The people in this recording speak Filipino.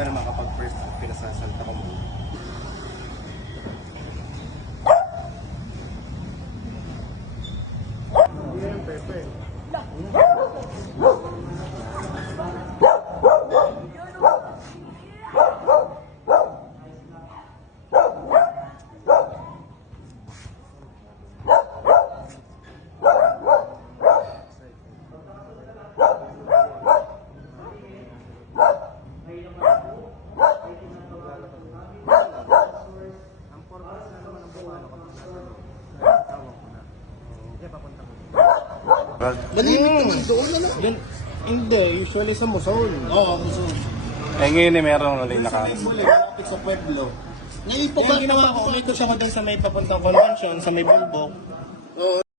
ba naman kapag first pinasasalta ko mo? Yan yung pepe. Ang purpose na naman ng bumano ko sa tawag ko na. Kaya papunta ko. Malimit naman doon, ano? Hindi, usually sa Muson. Oo, Muson. Eh ngayon eh, meron ulit naka... Malapit sa Pueblo. Ngayon pa ba Kaya ginawa ko, umikot siya ko dun sa may papuntang convention, sa may Bulbok. Oo.